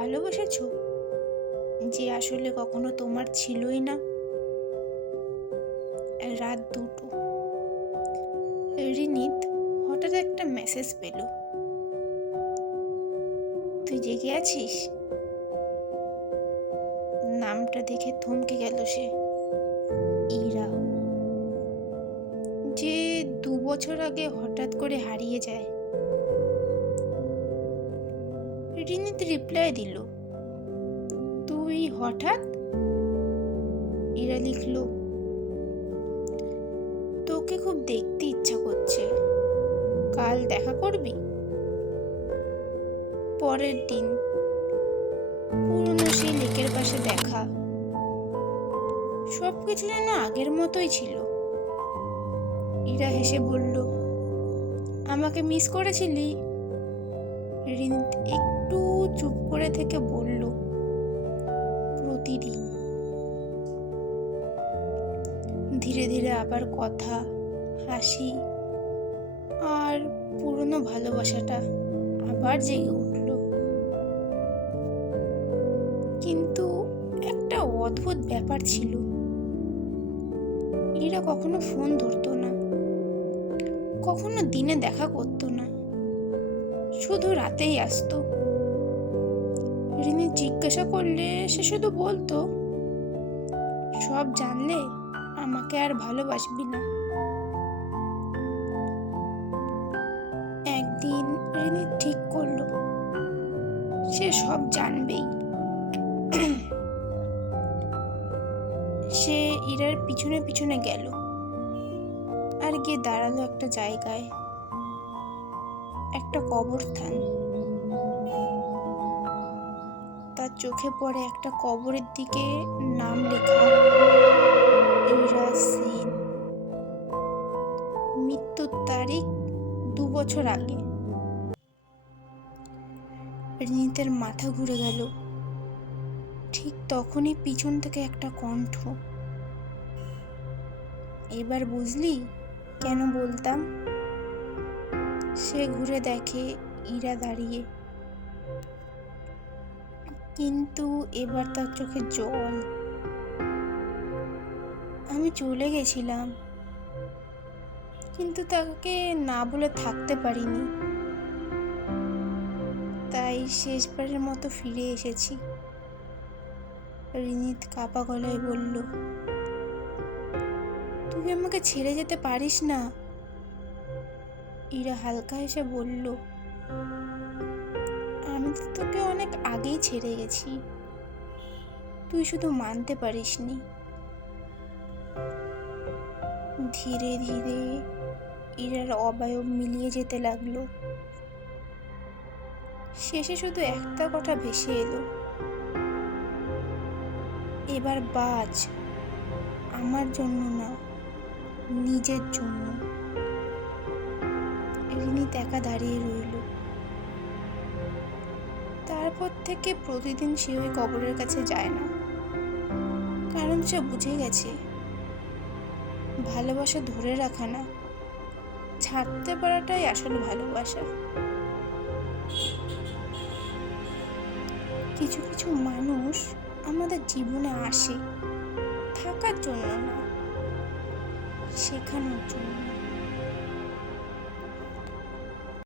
ভালোবেসেছো যে আসলে কখনো তোমার ছিলই না? রাত 2টো, রিনিত হঠাৎ একটা মেসেজ পেল। তুই জেগে আছিস? নামটা দেখে থমকে গেল সে। ইরা, যে 2 বছর আগে হঠাৎ করে হারিয়ে যায়। রিনিত রিপ্লাই দিল, তুই হঠাৎ? ইরা লিখল, তোকে খুব দেখতে ইচ্ছা করছে, কাল দেখা করবি? পরের দিন পুরনো সেই লেকের পাশে দেখা। সবকিছু যেন আগের মতোই ছিল। ইরা হেসে বলল, আমাকে মিস করেছিলি? রিনিত একটু চুপ করে থেকে বলল, প্রতিদিন। ধীরে ধীরে আবার কথা, হাসি আর পুরনো ভালোবাসাটা আবার জেগে উঠল। কিন্তু একটা অদ্ভুত ব্যাপার ছিল, ইরা কখনো ফোন ধরতো না, কখনো দিনে দেখা করতো না, শুধু রাতেই আসতো। রিনি জিজ্ঞাসা করলে সে শুধু বলতো, সব জানলে আমাকে আর ভালোবাসবি না। একদিন রিনি ঠিক করলো সে সব জানবেই। সে ইরার পিছনে পিছনে গেল আর গিয়ে দাঁড়ালো একটা জায়গায়, একটা কবরস্থান। তার চোখে পড়ে একটা কবরের দিকে নাম লেখা, ইরা সেন। মৃত্যুর তারিখ 2 বছর আগে। রিনিতের মাথা ঘুরে গেল। ঠিক তখনই পিছন থেকে একটা কণ্ঠ, এবার বুঝলি কেন বলতাম? সে ঘুরে দেখে ইরা দাঁড়িয়ে, কিন্তু এবার তার চোখে জল। আমি চলে গেছিলাম, কিন্তু তাকে না বলে থাকতে পারিনি, তাই শেষবারের মতো ফিরে এসেছি। রিনিত কাঁপা গলায় বলল, তুই আমাকে ছেড়ে যেতে পারিস না। ইরা হালকা হেসে বলল, আমি তো তোকে অনেক আগেই ছেড়ে গেছি, তুই শুধু মানতে পারিসনি। ধীরে ধীরে ইরার অবয়ব মিলিয়ে যেতে লাগলো। শেষে শুধু একটা কথা ভেসে এলো, এবার বাঁচ, আমার জন্য না, নিজের জন্য। রিনিত একা দাঁড়িয়ে রইল। তারপর থেকে প্রতিদিন সে ওই কবরের কাছে যায় না, কারণ সে বুঝে গেছে ভালোবাসা ধরে রাখা না, ছাড়তে পারাটাই আসল ভালোবাসা। কিছু কিছু মানুষ আমাদের জীবনে আসে থাকার জন্য না, শেখানোর জন্য।